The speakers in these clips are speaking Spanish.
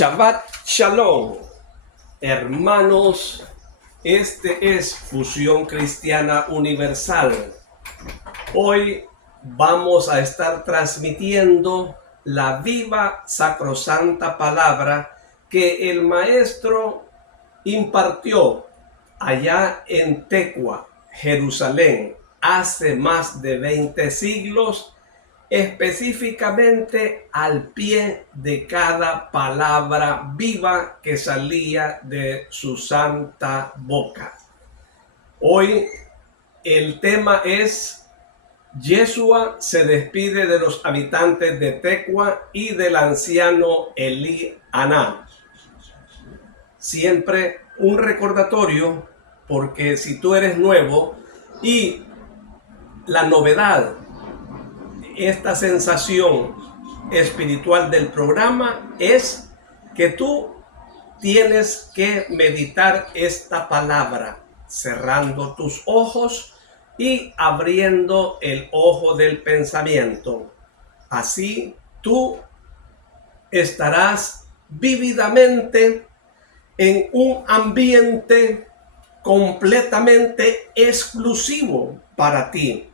Shabbat Shalom, hermanos, este es Fusión Cristiana Universal. Hoy vamos a estar transmitiendo la viva sacrosanta palabra que el maestro impartió allá en Tecoa, Jerusalén, hace más de 20 siglos, específicamente al pie de cada palabra viva que salía de su santa boca. Hoy el tema es: Yeshua se despide de los habitantes de Tecoa y del anciano Elí Aná. Siempre un recordatorio, porque si tú eres nuevo y la novedad, esta sensación espiritual del programa es que tú tienes que meditar esta palabra cerrando tus ojos y abriendo el ojo del pensamiento. Así tú estarás vívidamente en un ambiente completamente exclusivo para ti,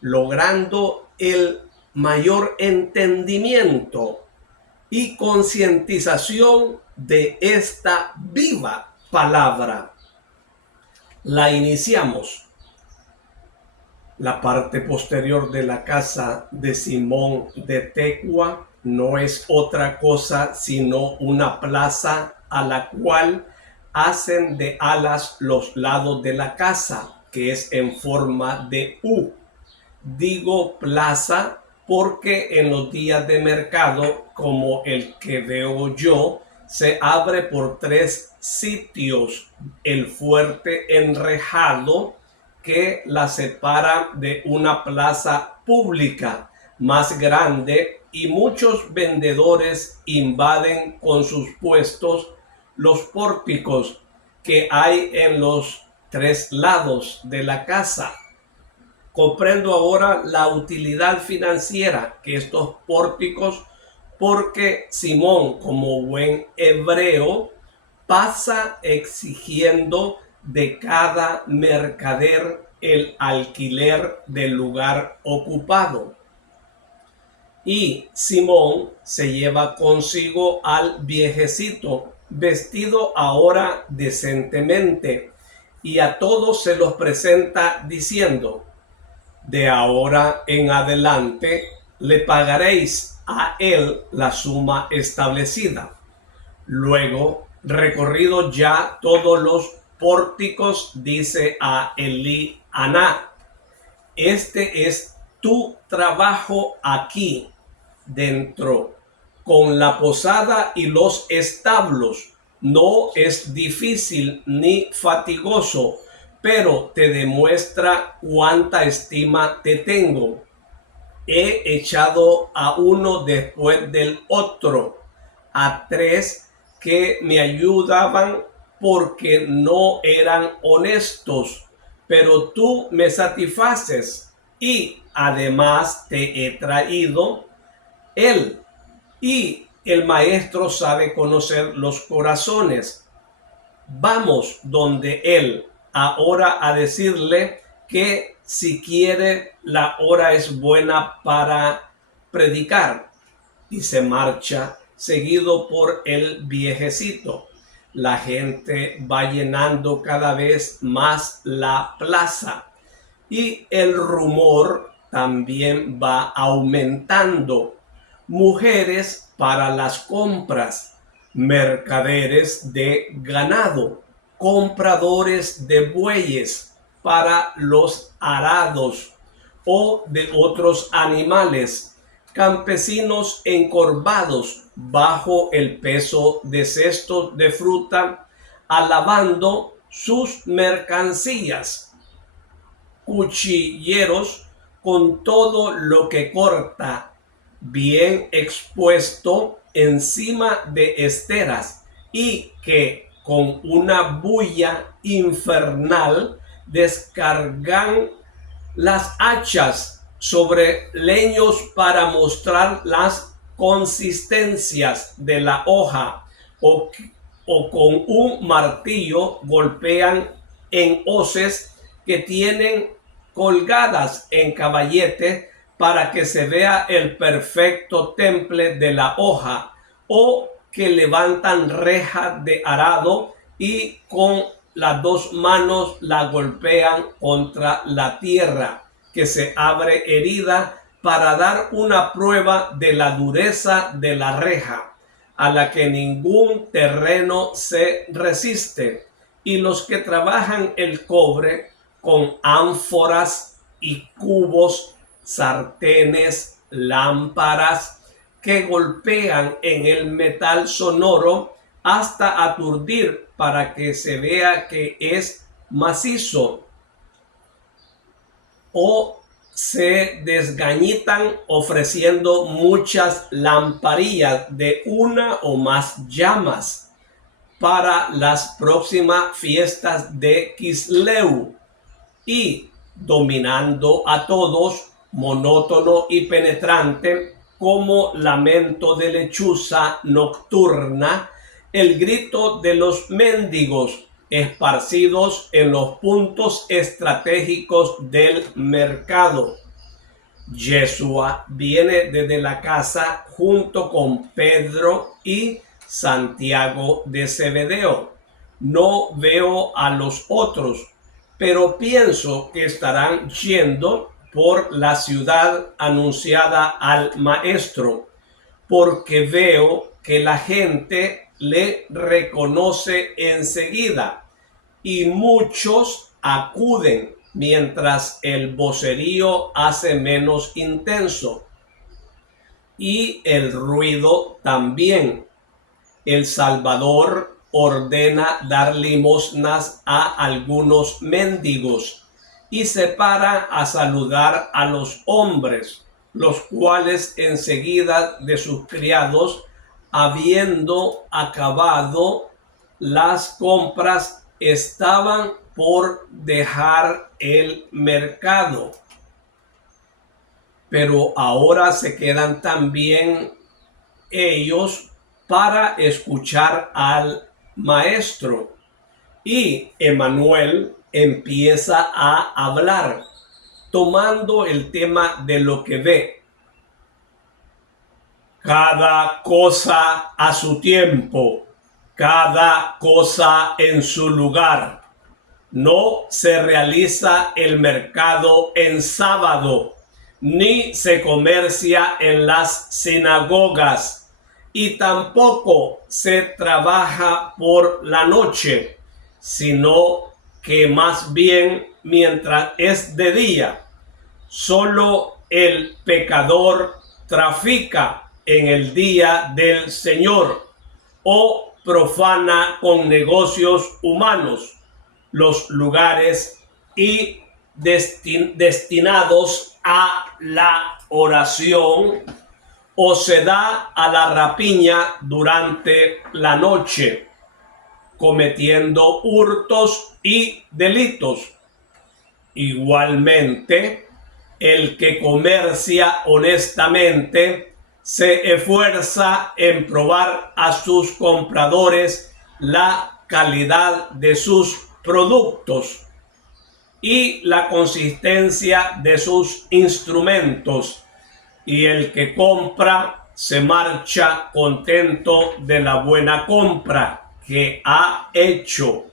logrando el mayor entendimiento y concientización de esta viva palabra. La iniciamos. La parte posterior de la casa de Simón de Tecoa no es otra cosa sino una plaza a la cual hacen de alas los lados de la casa, que es en forma de U. Digo plaza porque en los días de mercado, como el que veo yo, se abre por 3 sitios el fuerte enrejado que la separa de una plaza pública más grande, y muchos vendedores invaden con sus puestos los pórticos que hay en los 3 lados de la casa. Comprendo ahora la utilidad financiera que estos pórticos, porque Simón, como buen hebreo, pasa exigiendo de cada mercader el alquiler del lugar ocupado. Y Simón se lleva consigo al viejecito, vestido ahora decentemente, y a todos se los presenta diciendo: de ahora en adelante le pagaréis a él la suma establecida. Luego, recorrido ya todos los pórticos, dice a Elí Aná: este es tu trabajo aquí dentro, con la posada y los establos. No es difícil ni fatigoso, pero te demuestra cuánta estima te tengo. He echado a uno después del otro, a 3 que me ayudaban porque no eran honestos, pero tú me satisfaces, y además te he traído él. Y el maestro sabe conocer los corazones. Vamos donde él ahora a decirle que si quiere, la hora es buena para predicar. Y se marcha seguido por el viejecito. La gente va llenando cada vez más la plaza y el rumor también va aumentando. Mujeres para las compras, mercaderes de ganado, compradores de bueyes para los arados o de otros animales, campesinos encorvados bajo el peso de cestos de fruta, alabando sus mercancías, cuchilleros con todo lo que corta, bien expuesto encima de esteras, y que con una bulla infernal descargan las hachas sobre leños para mostrar las consistencias de la hoja o con un martillo golpean en hoces que tienen colgadas en caballete para que se vea el perfecto temple de la hoja, o que levantan rejas de arado y con las dos manos la golpean contra la tierra, que se abre herida para dar una prueba de la dureza de la reja, a la que ningún terreno se resiste. Y los que trabajan el cobre con ánforas y cubos, sartenes, lámparas, que golpean en el metal sonoro hasta aturdir para que se vea que es macizo, o se desgañitan ofreciendo muchas lamparillas de una o más llamas para las próximas fiestas de Quisleu, y dominando a todos, monótono y penetrante como lamento de lechuza nocturna, el grito de los mendigos esparcidos en los puntos estratégicos del mercado. Yeshua viene desde la casa junto con Pedro y Santiago de Zebedeo. No veo a los otros, pero pienso que estarán yendo por la ciudad anunciada al maestro, porque veo que la gente le reconoce enseguida y muchos acuden, mientras el vocerío hace menos intenso y el ruido también. El Salvador ordena dar limosnas a algunos mendigos y se para a saludar a los hombres, los cuales enseguida de sus criados, habiendo acabado las compras, estaban por dejar el mercado. Pero ahora se quedan también ellos para escuchar al maestro. Y Emmanuel empieza a hablar, tomando el tema de lo que ve. Cada cosa a su tiempo, cada cosa en su lugar. No se realiza el mercado en sábado, ni se comercia en las sinagogas, y tampoco se trabaja por la noche, sino que más bien mientras es de día. Solo el pecador trafica en el día del Señor, o profana con negocios humanos los lugares y destinados a la oración, o se da a la rapiña durante la noche, cometiendo hurtos y delitos. Igualmente, el que comercia honestamente se esfuerza en probar a sus compradores la calidad de sus productos y la consistencia de sus instrumentos, y el que compra se marcha contento de la buena compra que ha hecho.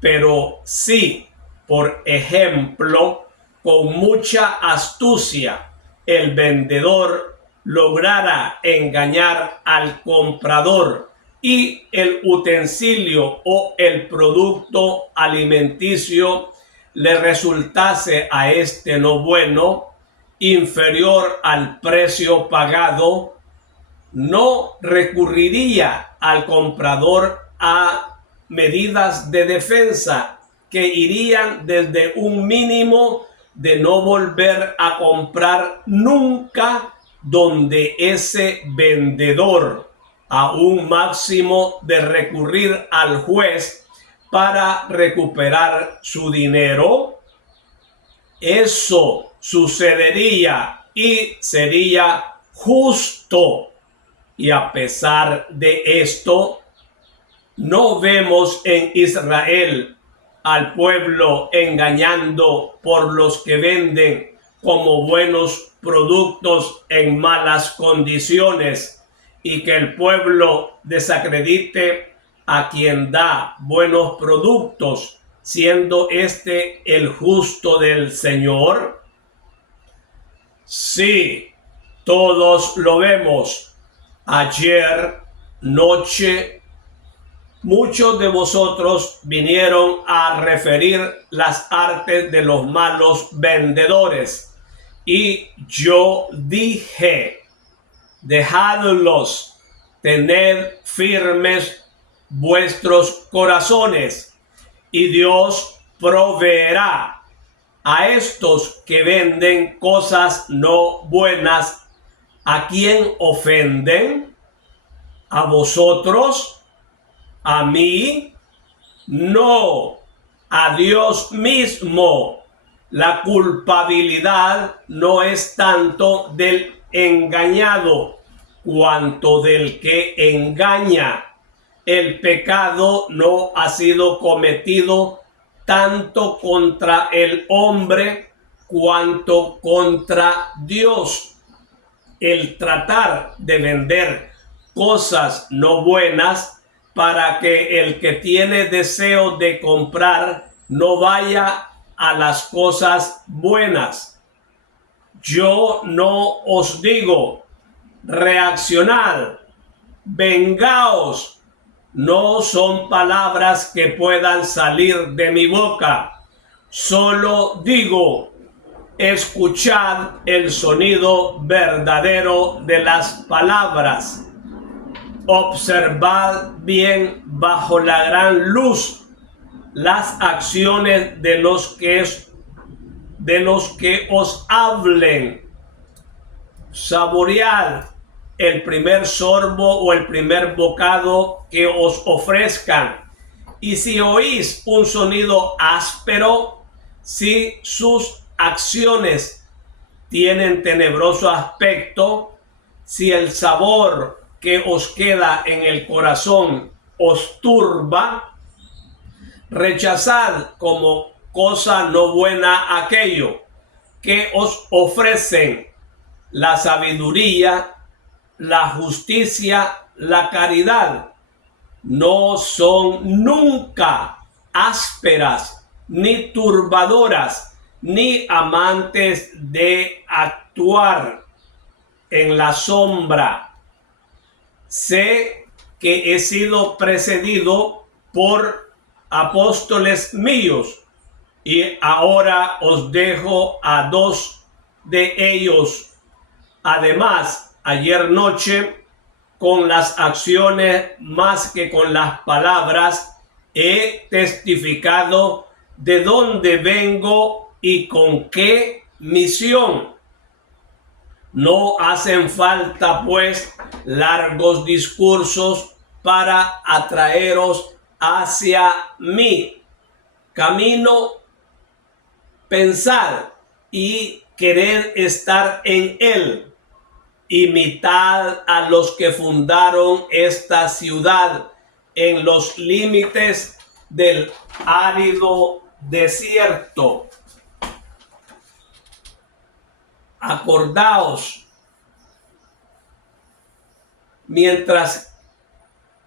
Pero si, por ejemplo, con mucha astucia el vendedor lograra engañar al comprador y el utensilio o el producto alimenticio le resultase a este no bueno, inferior al precio pagado, no recurriría al comprador a medidas de defensa que irían desde un mínimo de no volver a comprar nunca donde ese vendedor, a un máximo de recurrir al juez para recuperar su dinero. Eso sucedería y sería justo. Y a pesar de esto, no vemos en Israel al pueblo engañando por los que venden como buenos productos en malas condiciones, y que el pueblo desacredite a quien da buenos productos, siendo este el justo del Señor. Sí, todos lo vemos. Ayer noche, muchos de vosotros vinieron a referir las artes de los malos vendedores, y yo dije: dejadlos, tened firmes vuestros corazones, y Dios proveerá a estos que venden cosas no buenas. ¿A quién ofenden? ¿A vosotros? ¿A mí? No, a Dios mismo. La culpabilidad no es tanto del engañado cuanto del que engaña. El pecado no ha sido cometido tanto contra el hombre cuanto contra Dios. El tratar de vender cosas no buenas para que el que tiene deseo de comprar no vaya a las cosas buenas. Yo no os digo: reaccionad, vengaos. No son palabras que puedan salir de mi boca. Solo digo: escuchad el sonido verdadero de las palabras. Observad bien bajo la gran luz las acciones de los que os hablen. Saboread el primer sorbo o el primer bocado que os ofrezcan. Y si oís un sonido áspero, si sus acciones tienen tenebroso aspecto, si el sabor que os queda en el corazón os turba, rechazad como cosa no buena aquello que os ofrecen: la sabiduría, la justicia, la caridad. No son nunca ásperas, ni turbadoras, ni amantes de actuar en la sombra. Sé que he sido precedido por apóstoles míos, y ahora os dejo a 2 de ellos. Además, ayer noche, con las acciones más que con las palabras, he testificado de dónde vengo y con qué misión. No hacen falta, pues, largos discursos para atraeros hacia mí. Camino, pensar y querer estar en él. Imitad a los que fundaron esta ciudad en los límites del árido desierto. Acordaos, mientras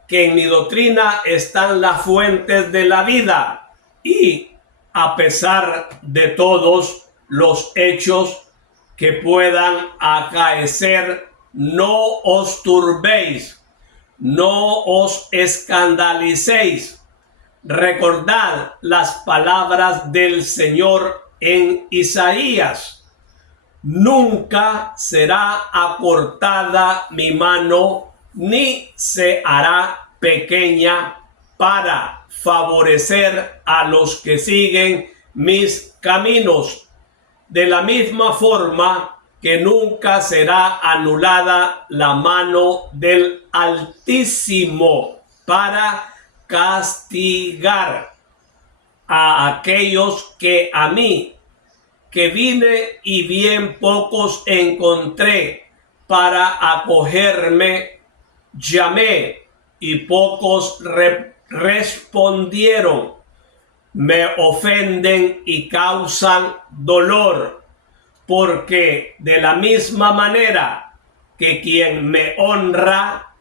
que en mi doctrina están las fuentes de la vida, y a pesar de todos los hechos que puedan acaecer, no os turbéis, no os escandalicéis. Recordad las palabras del Señor en Isaías: nunca será acortada mi mano, ni se hará pequeña, para favorecer a los que siguen mis caminos. De la misma forma que nunca será anulada la mano del Altísimo para castigar a aquellos que a mí, que vine y bien pocos encontré, para acogerme, llamé y pocos respondieron. Me ofenden y causan dolor, porque de la misma manera que quien me honra,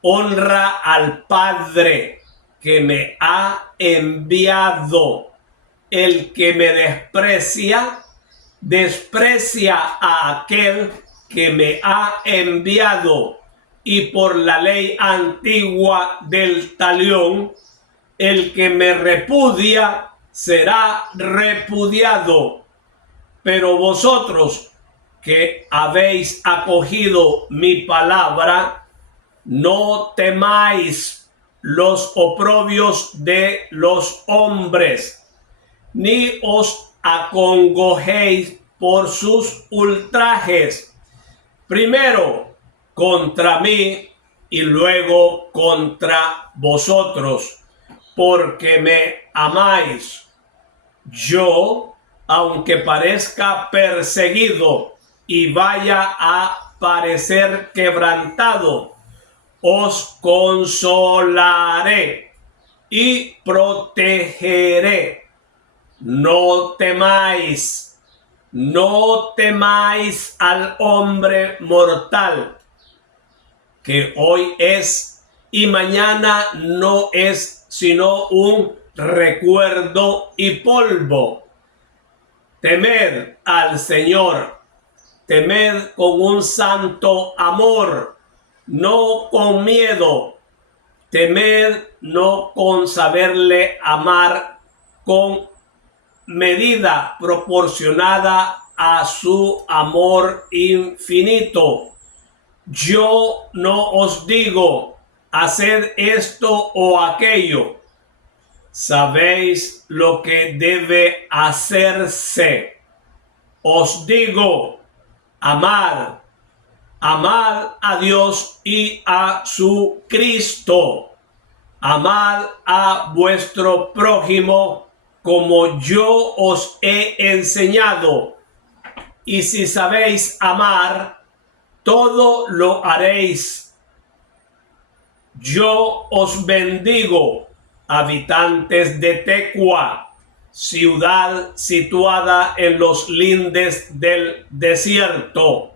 honra al Padre que me ha enviado. El que me desprecia, desprecia a aquel que me ha enviado. Y por la ley antigua del talión, el que me repudia será repudiado. Pero vosotros que habéis acogido mi palabra, no temáis los oprobios de los hombres, ni os acongojéis por sus ultrajes, primero contra mí y luego contra vosotros, porque me amáis. Yo, aunque parezca perseguido y vaya a parecer quebrantado, os consolaré y protegeré. No temáis, no temáis al hombre mortal, que hoy es y mañana no es sino un recuerdo y polvo. Temed al Señor, temed con un santo amor, no con miedo. Temed no con saberle amar, con medida proporcionada a su amor infinito. Yo no os digo, haced esto o aquello. Sabéis lo que debe hacerse. Os digo, amad. Amad a Dios y a su Cristo. Amad a vuestro prójimo como yo os he enseñado. Y si sabéis amar, todo lo haréis. Yo os bendigo, habitantes de Tecoa, ciudad situada en los lindes del desierto,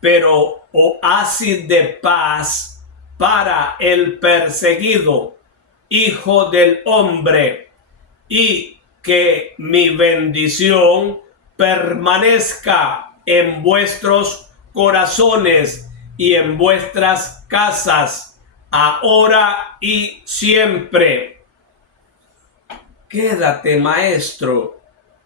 pero oasis de paz para el perseguido Hijo del Hombre, y que mi bendición permanezca en vuestros corazones y en vuestras casas, ahora y siempre. Quédate, maestro,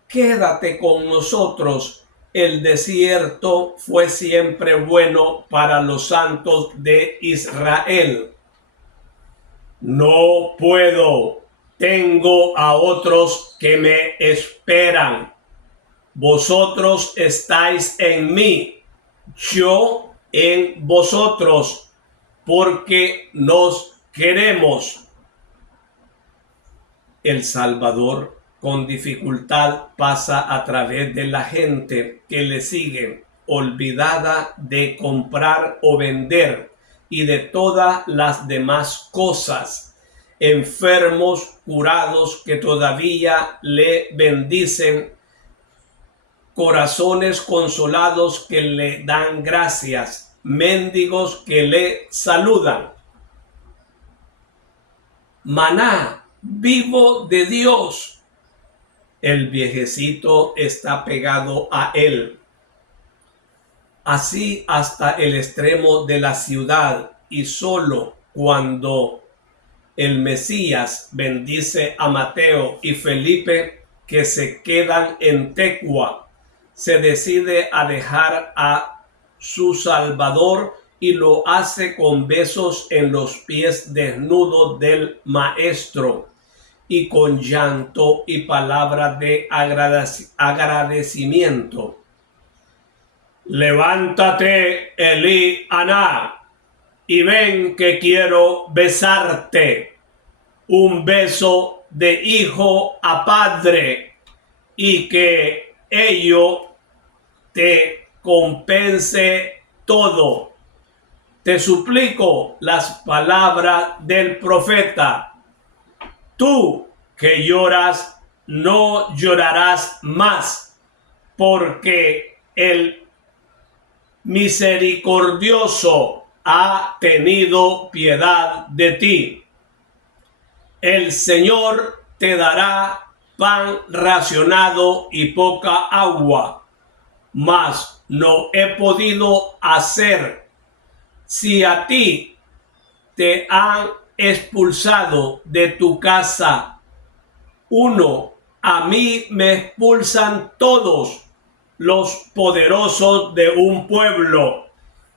quédate con nosotros. El desierto fue siempre bueno para los santos de Israel. No puedo, tengo a otros que me esperan. Vosotros estáis en mí, yo en vosotros, porque nos queremos. El Salvador con dificultad pasa a través de la gente que le sigue, olvidada de comprar o vender y de todas las demás cosas. Enfermos curados que todavía le bendicen, corazones consolados que le dan gracias, mendigos que le saludan. Maná vivo de Dios. El viejecito está pegado a él. Así hasta el extremo de la ciudad, y solo cuando el Mesías bendice a Mateo y Felipe, que se quedan en Tecoa, se decide a dejar a su Salvador y lo hace con besos en los pies desnudos del Maestro y con llanto y palabras de agradecimiento. Levántate, Elí Aná, y ven que quiero besarte. Un beso de hijo a padre, y que ello te compense todo. Te suplico las palabras del profeta. Tú que lloras, no llorarás más, porque el misericordioso ha tenido piedad de ti. El Señor te dará pan racionado y poca agua, mas no he podido hacer. Si a ti te han expulsado de tu casa, uno, a mí me expulsan todos los poderosos de un pueblo,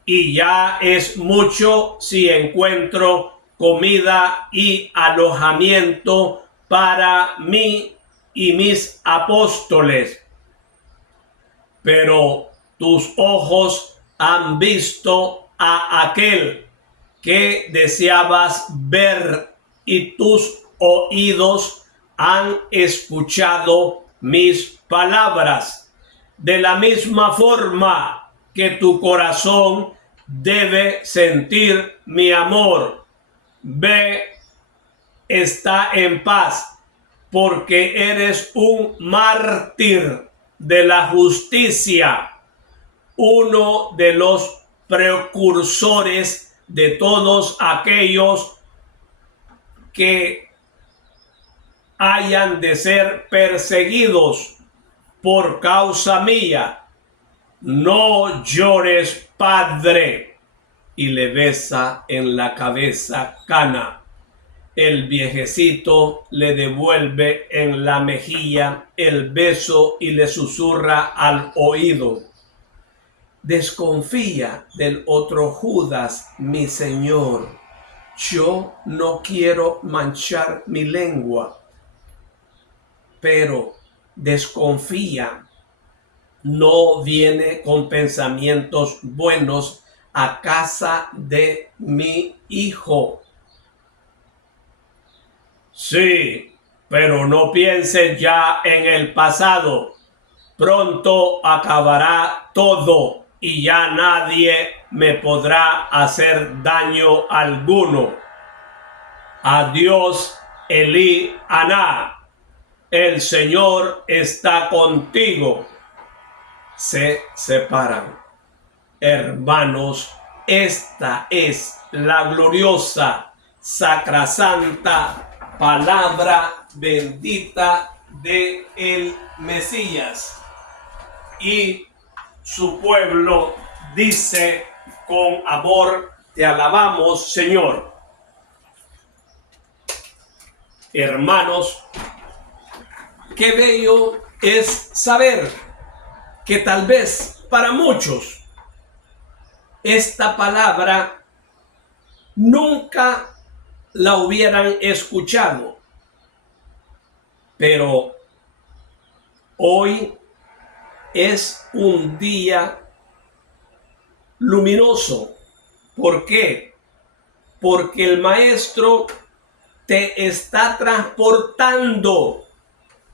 y ya es mucho si encuentro comida y alojamiento para mí y mis apóstoles. Pero tus ojos han visto a aquel que deseabas ver, y tus oídos han escuchado mis palabras. De la misma forma que tu corazón debe sentir mi amor, ve, está en paz, porque eres un mártir de la justicia, uno de los precursores de todos aquellos que hayan de ser perseguidos por causa mía. No llores, padre. Y le besa en la cabeza Cana. El viejecito le devuelve en la mejilla el beso y le susurra al oído: desconfía del otro Judas, mi señor. Yo no quiero manchar mi lengua, pero desconfía. No viene con pensamientos buenos a casa de mi hijo. Sí, pero no pienses ya en el pasado. Pronto acabará todo y ya nadie me podrá hacer daño alguno. Adiós, Eli Aná. El Señor está contigo. Se separan. Hermanos, esta es la gloriosa, sacrasanta palabra bendita de el Mesías. Y su pueblo dice con amor: te alabamos, Señor. Hermanos, qué bello es saber que tal vez para muchos esta palabra nunca la hubieran escuchado, pero hoy es un día luminoso. ¿Por qué? Porque el Maestro te está transportando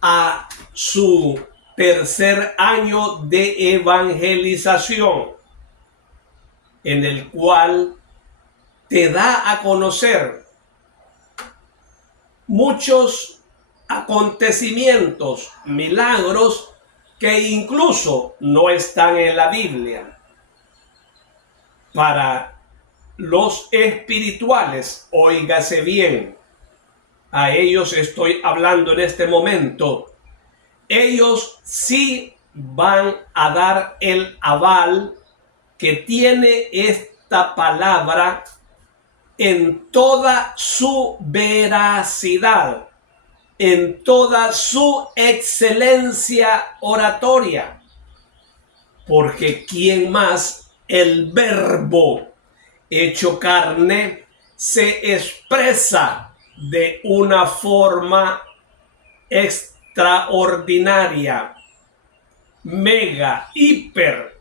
a su tercer año de evangelización, en el cual te da a conocer muchos acontecimientos, milagros que incluso no están en la Biblia. Para los espirituales, óigase bien, a ellos estoy hablando en este momento. Ellos sí van a dar el aval que tiene esta palabra en toda su veracidad, en toda su excelencia oratoria. Porque ¿quién más? El Verbo hecho carne se expresa de una forma extraordinaria, mega, hiper.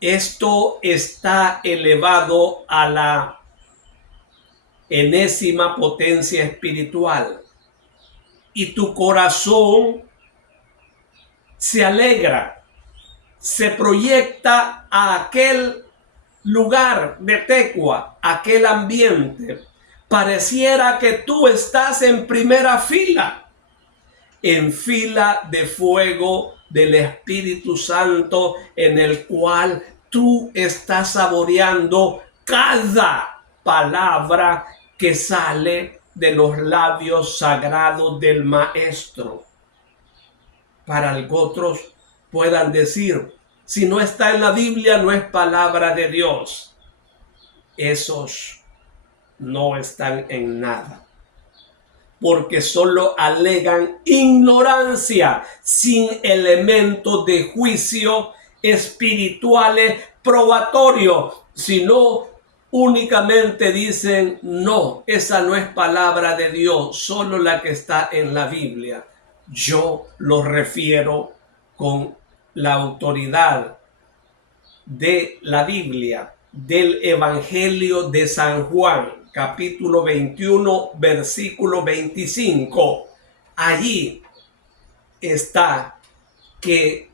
Esto está elevado a la enésima potencia espiritual, y tu corazón se alegra, se proyecta a aquel lugar de Tecua, aquel ambiente, pareciera que tú estás en primera fila, en fila de fuego del Espíritu Santo, en el cual tú estás saboreando cada palabra que sale de los labios sagrados del Maestro. Para que otros puedan decir, si no está en la Biblia, no es palabra de Dios. Esos no están en nada, porque solo alegan ignorancia sin elementos de juicio espirituales probatorios, sino únicamente dicen, no, esa no es palabra de Dios, solo la que está en la Biblia. Yo lo refiero con la autoridad de la Biblia, del Evangelio de San Juan, capítulo 21, versículo 25. Allí está que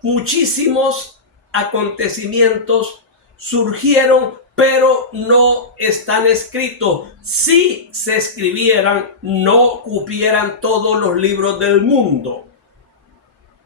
muchísimos acontecimientos surgieron, pero no están escritos. Si se escribieran, no cupieran todos los libros del mundo.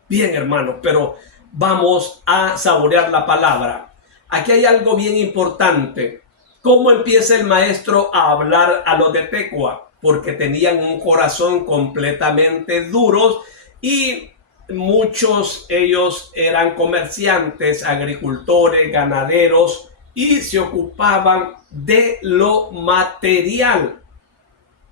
Bien, hermanos, pero vamos a saborear la palabra. Aquí hay algo bien importante. ¿Cómo empieza el maestro a hablar a los de Tecua? Porque tenían un corazón completamente duro y muchos ellos eran comerciantes, agricultores, ganaderos y se ocupaban de lo material.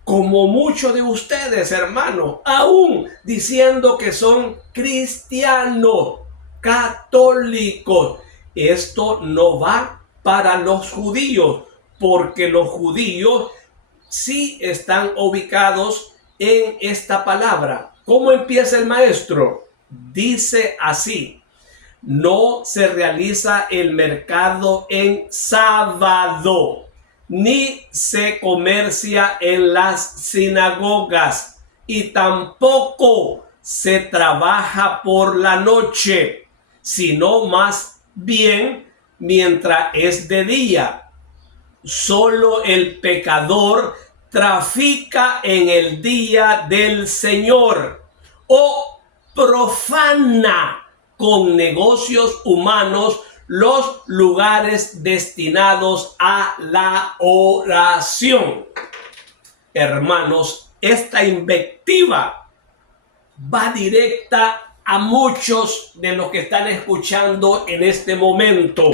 Como muchos de ustedes, hermanos, aún diciendo que son cristianos, católicos. Esto no va para los judíos, porque los judíos sí están ubicados en esta palabra. ¿Cómo empieza el maestro? Dice así: no se realiza el mercado en sábado, ni se comercia en las sinagogas, y tampoco se trabaja por la noche, sino más bien mientras es de día. Solo el pecador trafica en el día del Señor o profana con negocios humanos los lugares destinados a la oración. Hermanos, esta invectiva va directa a muchos de los que están escuchando en este momento.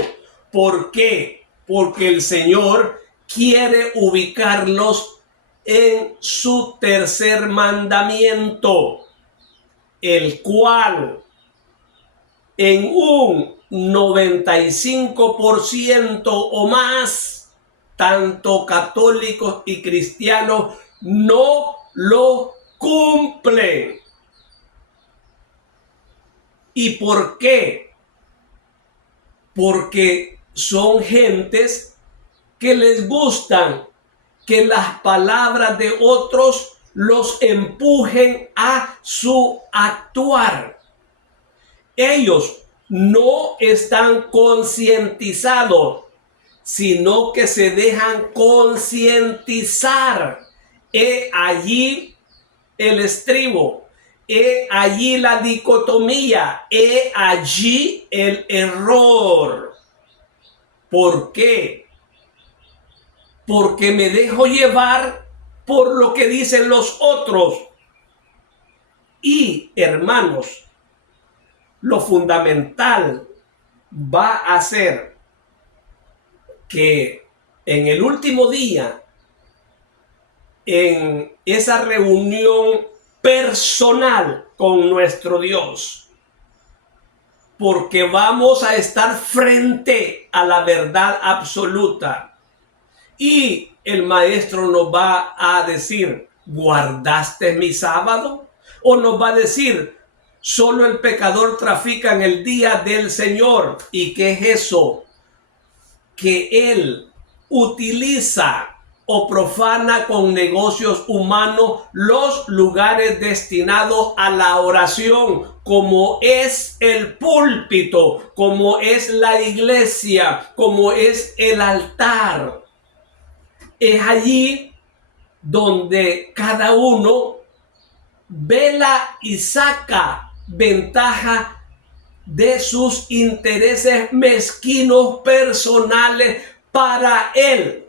¿Por qué? Porque el Señor quiere ubicarlos en su tercer mandamiento, el cual en un 95% o más, tanto católicos y cristianos no lo cumplen. ¿Y por qué? Porque son gentes que les gustan que las palabras de otros los empujen a su actuar. Ellos no están concientizados, sino que se dejan concientizar. He allí el estribo, he allí la dicotomía, he allí el error. ¿Por qué? Porque me dejo llevar por lo que dicen los otros. Y, hermanos, lo fundamental va a ser que en el último día, en esa reunión personal con nuestro Dios, porque vamos a estar frente a la verdad absoluta, y el maestro nos va a decir, ¿guardaste mi sábado? O nos va a decir, solo el pecador trafica en el día del Señor. ¿Y qué es eso? Que él utiliza o profana con negocios humanos los lugares destinados a la oración, como es el púlpito, como es la iglesia, como es el altar. Es allí donde cada uno vela y saca ventaja de sus intereses mezquinos personales para él.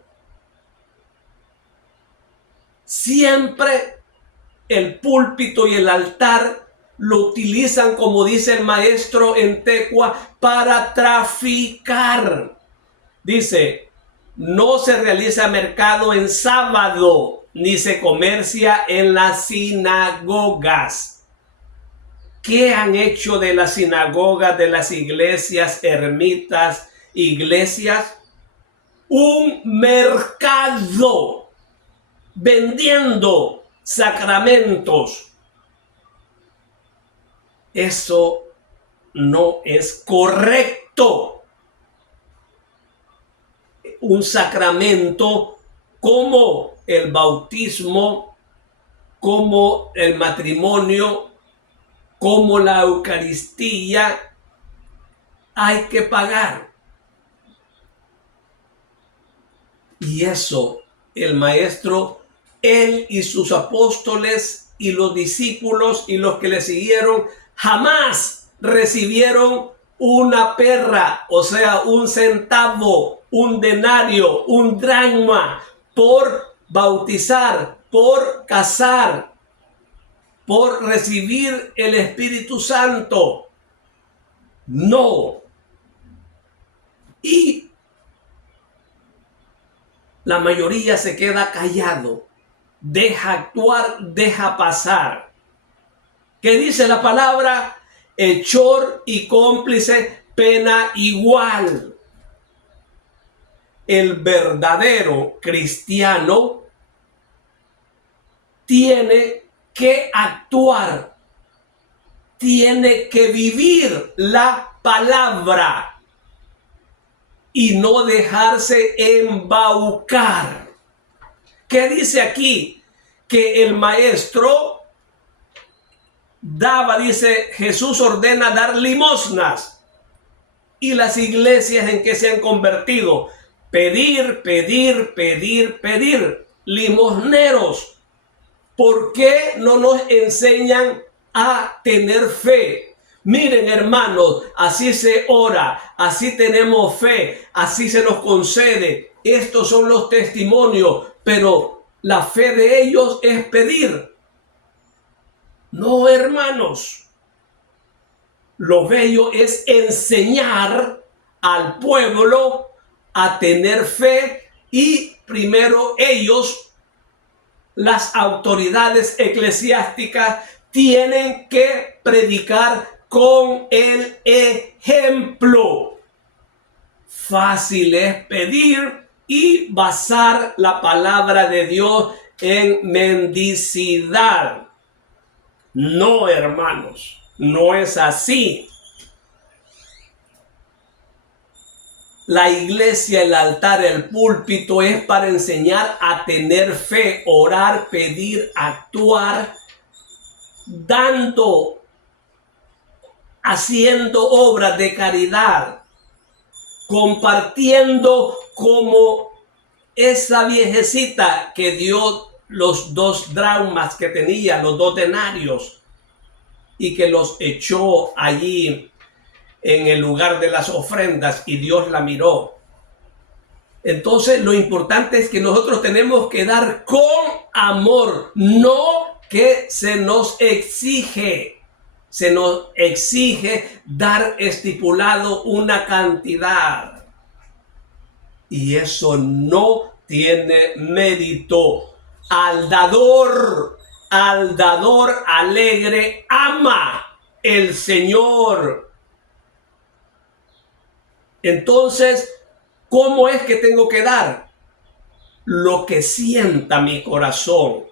Siempre el púlpito y el altar lo utilizan, como dice el maestro en Tecua, para traficar. Dice, no se realiza mercado en sábado, ni se comercia en las sinagogas. ¿Qué han hecho de las sinagogas, de las iglesias, ermitas, iglesias? Un mercado, vendiendo sacramentos. Eso no es correcto. Un sacramento como el bautismo, como el matrimonio, como la Eucaristía, hay que pagar. Y eso el maestro, él y sus apóstoles y los discípulos y los que le siguieron jamás recibieron una perra, o sea, un centavo, un denario, un dracma por bautizar, por casar, por recibir el Espíritu Santo. No. Y la mayoría se queda callado, deja actuar, deja pasar. ¿Qué dice la palabra? Hechor y cómplice, pena igual. El verdadero cristiano tiene que actuar, tiene que vivir la palabra y no dejarse embaucar. ¿Qué dice aquí? Que el maestro daba, dice, Jesús ordena dar limosnas. Y las iglesias en que se han convertido, pedir, pedir, pedir, pedir, limosneros. ¿Por qué no nos enseñan a tener fe? Miren, hermanos, así se ora, así tenemos fe, así se nos concede. Estos son los testimonios, pero la fe de ellos es pedir. No, hermanos. Lo bello es enseñar al pueblo a tener fe y primero ellos, las autoridades eclesiásticas, tienen que predicar con el ejemplo. Fácil es pedir y basar la palabra de Dios en mendicidad. No, hermanos, no es así. La iglesia, el altar, el púlpito es para enseñar a tener fe, orar, pedir, actuar, dando, haciendo obras de caridad, compartiendo como esa viejecita que dio los 2 dracmas que tenía, los 2 denarios, y que los echó allí en el lugar de las ofrendas y Dios la miró. Entonces lo importante es que nosotros tenemos que dar con amor, no que se nos exige. Se nos exige dar estipulado una cantidad. Y eso no tiene mérito. Al dador alegre ama el Señor. Entonces, ¿cómo es que tengo que dar? Lo que sienta mi corazón.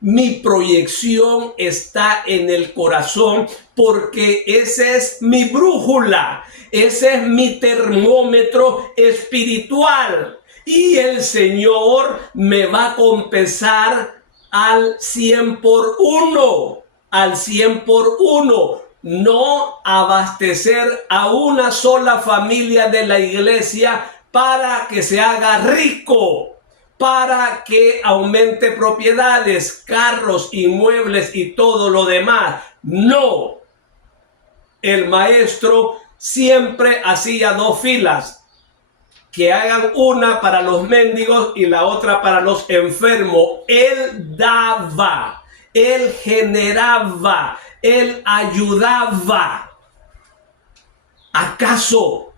Mi proyección está en el corazón porque esa es mi brújula, ese es mi termómetro espiritual. Y el Señor me va a compensar al 100 por 1, al 100 por 1. no abastecer a una sola familia de la iglesia para que se haga rico, para que aumente propiedades, carros, inmuebles y todo lo demás. No. El maestro siempre hacía dos filas, que hagan una para los mendigos y la otra para los enfermos. Él daba, él generaba, él ayudaba. ¿Acaso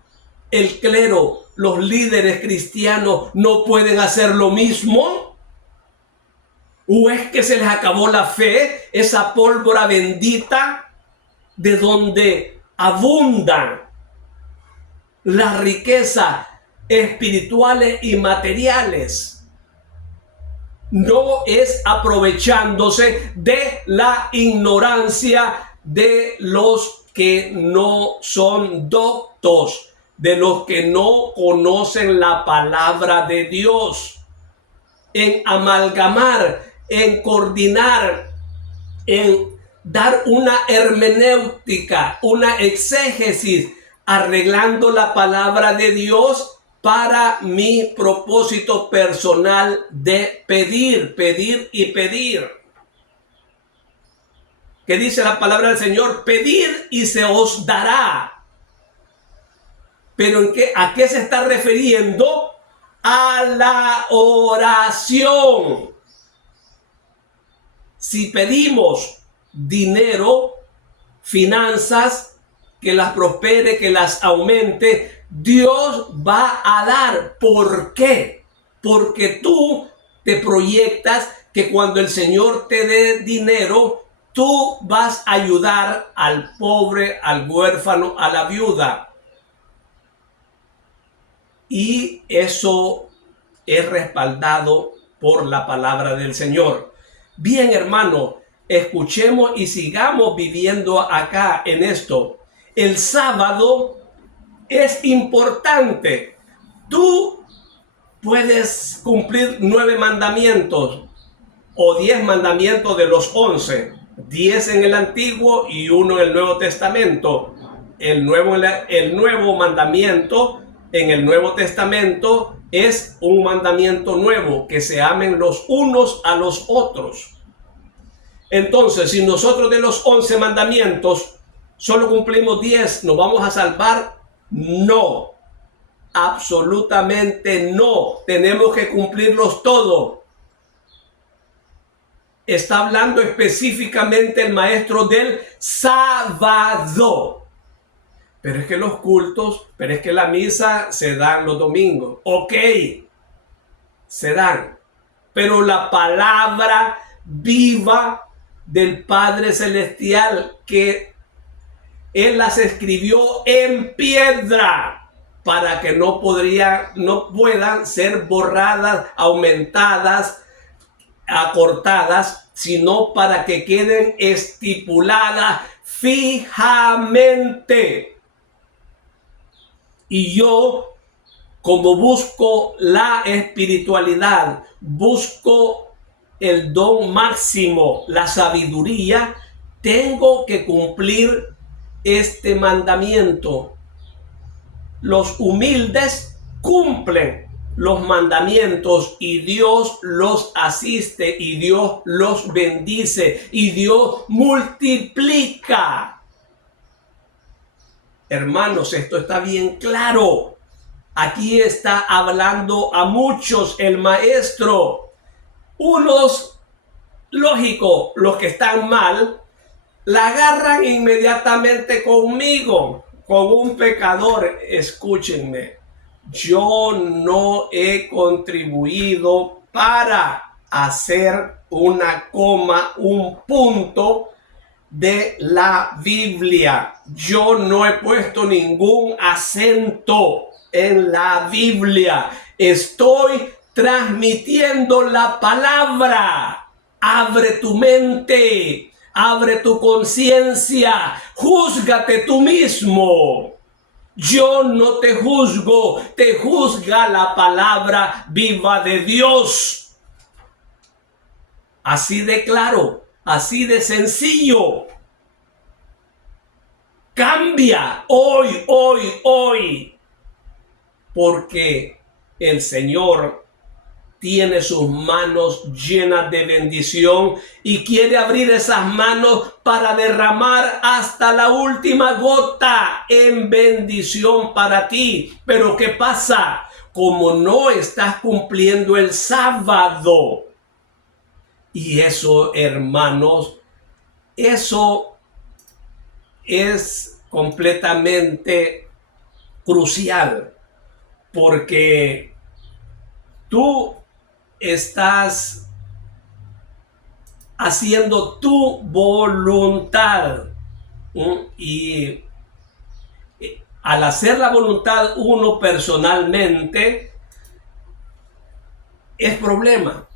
el clero, los líderes cristianos no pueden hacer lo mismo? ¿O es que se les acabó la fe, esa pólvora bendita de donde abundan las riquezas espirituales y materiales? No es aprovechándose de la ignorancia de los que no son doctos, de los que no conocen la palabra de Dios, en amalgamar, en coordinar, en dar una hermenéutica, una exégesis, arreglando la palabra de Dios para mi propósito personal de pedir, pedir y pedir. ¿Qué dice la palabra del Señor? Pedir y se os dará. ¿Pero a qué se está refiriendo? A la oración. Si pedimos dinero, finanzas, que las prospere, que las aumente, Dios va a dar. ¿Por qué? Porque tú te proyectas que cuando el Señor te dé dinero, tú vas a ayudar al pobre, al huérfano, a la viuda. Y eso es respaldado por la palabra del Señor. Bien, hermano, escuchemos y sigamos viviendo acá en esto. El sábado es importante. Tú puedes cumplir 9 mandamientos o 10 mandamientos de los 11. 10 en el Antiguo y 1 en el Nuevo Testamento. El nuevo mandamiento en el Nuevo Testamento es un mandamiento nuevo, que se amen los unos a los otros. Entonces, si nosotros de los 11 mandamientos solo cumplimos 10, ¿nos vamos a salvar? No, absolutamente no. Tenemos que cumplirlos todos. Está hablando específicamente el maestro del sábado. Pero es que los cultos, pero es que la misa se dan los domingos. Ok, se dan. Pero la palabra viva del Padre Celestial, que Él las escribió en piedra para que no puedan ser borradas, aumentadas, acortadas, sino para que queden estipuladas fijamente. Y yo, como busco la espiritualidad, busco el don máximo, la sabiduría, tengo que cumplir este mandamiento. Los humildes cumplen los mandamientos y Dios los asiste y Dios los bendice y Dios multiplica. Hermanos, esto está bien claro. Aquí está hablando a muchos el maestro. Unos, lógico, los que están mal, la agarran inmediatamente conmigo, con un pecador. Escúchenme, yo no he contribuido para hacer una coma, un punto de la Biblia. Yo no he puesto ningún acento en la Biblia. Estoy transmitiendo la palabra. Abre tu mente, abre tu conciencia, júzgate tú mismo. Yo no te juzgo, te juzga la palabra viva de Dios. Así de claro, así de sencillo. Cambia hoy, porque el Señor tiene sus manos llenas de bendición y quiere abrir esas manos para derramar hasta la última gota en bendición para ti. Pero ¿qué pasa? Como no estás cumpliendo el sábado, y eso, hermanos, eso es completamente crucial, porque tú estás haciendo tu voluntad, y al hacer la voluntad uno personalmente es problema,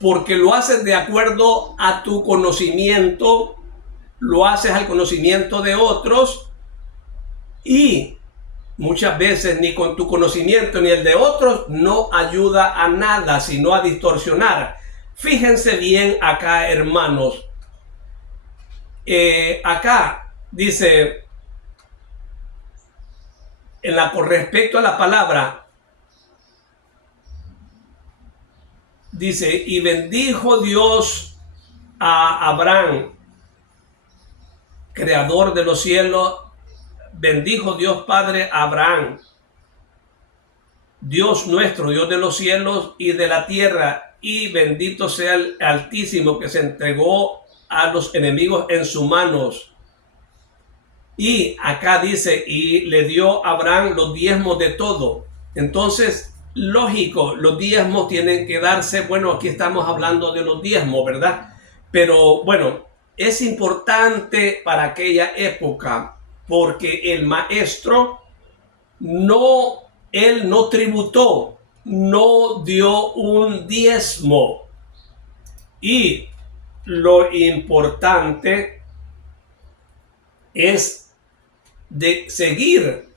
porque lo haces de acuerdo a tu conocimiento, lo haces al conocimiento de otros, y muchas veces ni con tu conocimiento ni el de otros no ayuda a nada, sino a distorsionar. Fíjense bien acá, hermanos. Acá dice, con respecto a la palabra, dice, y bendijo Dios a Abraham, creador de los cielos, bendijo Dios Padre a Abraham, Dios nuestro, Dios de los cielos y de la tierra, y bendito sea el Altísimo que se entregó a los enemigos en sus manos. Y acá dice, y le dio a Abraham los diezmos de todo. Entonces, lógico, los diezmos tienen que darse. Bueno, aquí estamos hablando de los diezmos, ¿verdad? Pero bueno, es importante para aquella época, porque el maestro él no tributó, no dio un diezmo. Y lo importante es de seguir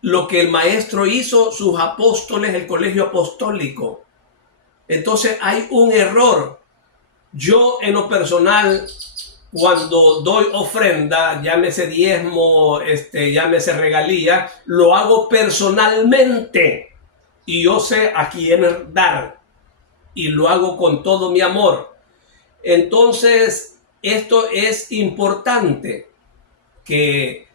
lo que el maestro hizo, sus apóstoles, el colegio apostólico. Entonces hay un error. Yo en lo personal, cuando doy ofrenda, llámese diezmo, llámese regalía, lo hago personalmente y yo sé a quién dar y lo hago con todo mi amor. Entonces esto es importante,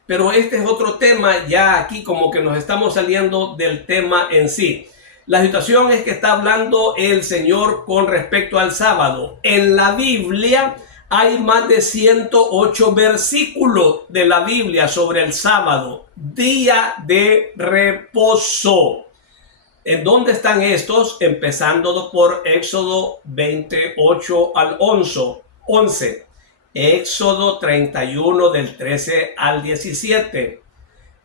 pero este es otro tema. Ya aquí como que nos estamos saliendo del tema en sí. La situación es que está hablando el Señor con respecto al sábado. En la Biblia hay más de 108 versículos de la Biblia sobre el sábado, día de reposo. ¿En dónde están estos? Empezando por Éxodo 28 al 11. Éxodo 31 del 13 al 17.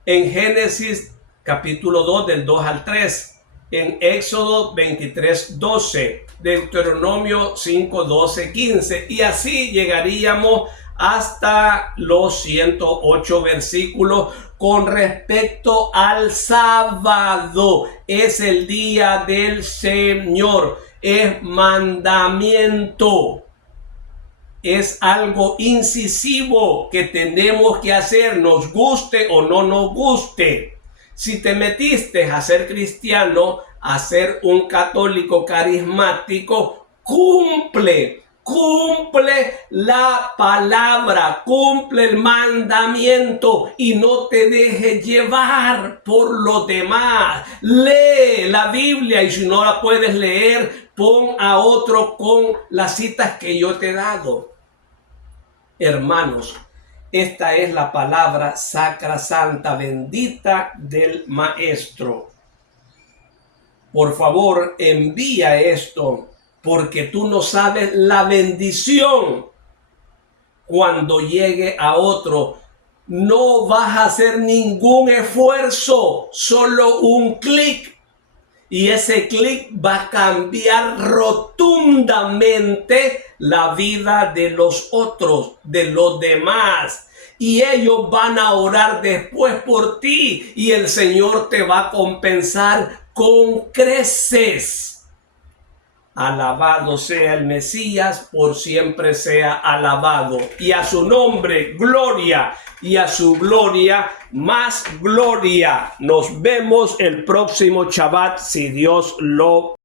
En Génesis capítulo 2 del 2 al 3. En Éxodo 23, 12, Deuteronomio 5, 12, 15, y así llegaríamos hasta los 108 versículos con respecto al sábado. Es el día del Señor, es mandamiento, es algo incisivo que tenemos que hacer, nos guste o no nos guste. Si te metiste a ser cristiano, a ser un católico carismático, cumple la palabra, cumple el mandamiento y no te dejes llevar por los demás. Lee la Biblia y si no la puedes leer, pon a otro con las citas que yo te he dado. Hermanos, esta es la palabra sacra, santa, bendita del Maestro. Por favor, envía esto, porque tú no sabes la bendición cuando llegue a otro. No vas a hacer ningún esfuerzo, solo un clic. Y ese clic va a cambiar rotundamente la vida de los otros, de los demás. Y ellos van a orar después por ti y el Señor te va a compensar con creces. Alabado sea el Mesías, por siempre sea alabado. Y a su nombre, gloria, y a su gloria, más gloria. Nos vemos el próximo Shabbat, si Dios lo